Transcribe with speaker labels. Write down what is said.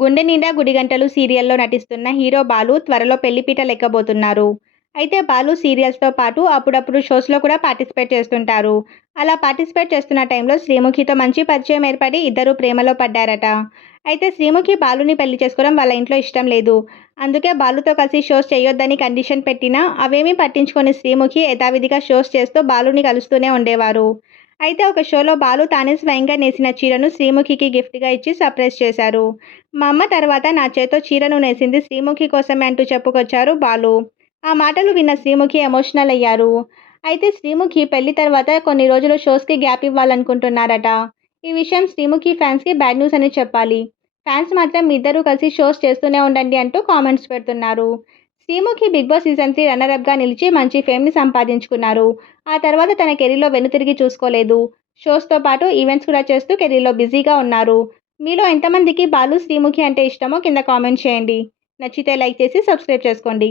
Speaker 1: గుండె నిండా గుడిగంటలు సీరియల్లో నటిస్తున్న హీరో బాలు త్వరలో పెళ్ళిపీట లెక్కబోతున్నారు. అయితే బాలు సీరియల్స్తో పాటు అప్పుడప్పుడు షోస్లో కూడా పార్టిసిపేట్ చేస్తుంటారు. అలా పార్టిసిపేట్ చేస్తున్న టైంలో శ్రీముఖితో మంచి పరిచయం ఏర్పడి ఇద్దరు ప్రేమలో పడ్డారట. అయితే శ్రీముఖి బాలుని పెళ్ళి చేసుకోవడం వాళ్ళ ఇంట్లో ఇష్టం లేదు. అందుకే బాలుతో కలిసి షోస్ చేయొద్దని కండిషన్ పెట్టినా అవేమీ పట్టించుకొని శ్రీముఖి యథావిధిగా షోస్ చేస్తూ బాలుని కలుస్తూనే ఉండేవారు. అయితే ఒక షోలో బాలు తానే స్వయంగా నేసిన చీరను శ్రీముఖికి గిఫ్ట్గా ఇచ్చి సర్ప్రైజ్ చేశారు. మా అమ్మ తర్వాత నా చేతో చీరను నేసింది శ్రీముఖి కోసమే అంటూ చెప్పుకొచ్చారు బాలు. ఆ మాటలు విన్న శ్రీముఖి ఎమోషనల్ అయ్యారు. అయితే శ్రీముఖి పెళ్ళి తర్వాత కొన్ని రోజులు షోస్కి గ్యాప్ ఇవ్వాలనుకుంటున్నారట. ఈ విషయం శ్రీముఖి ఫ్యాన్స్కి బ్యాడ్ న్యూస్ అని చెప్పాలి. ఫ్యాన్స్ మాత్రం ఇద్దరూ కలిసి షోస్ చేస్తూనే ఉండండి అంటూ కామెంట్స్ పెడుతున్నారు. Sreemukhi big boss season three రన్నరప్గా నిలిచి మంచి ఫేమ్ని సంపాదించుకున్నారు. ఆ తర్వాత తన కెరీర్లో వెనుతిరిగి చూసుకోలేదు. షోస్తో పాటు ఈవెంట్స్ కూడా చేస్తూ కెరీర్లో బిజీగా ఉన్నారు. మీలో ఎంతమందికి బాలు శ్రీముఖి అంటే ఇష్టమో కింద కామెంట్ చేయండి. నచ్చితే లైక్ చేసి సబ్స్క్రైబ్ చేసుకోండి.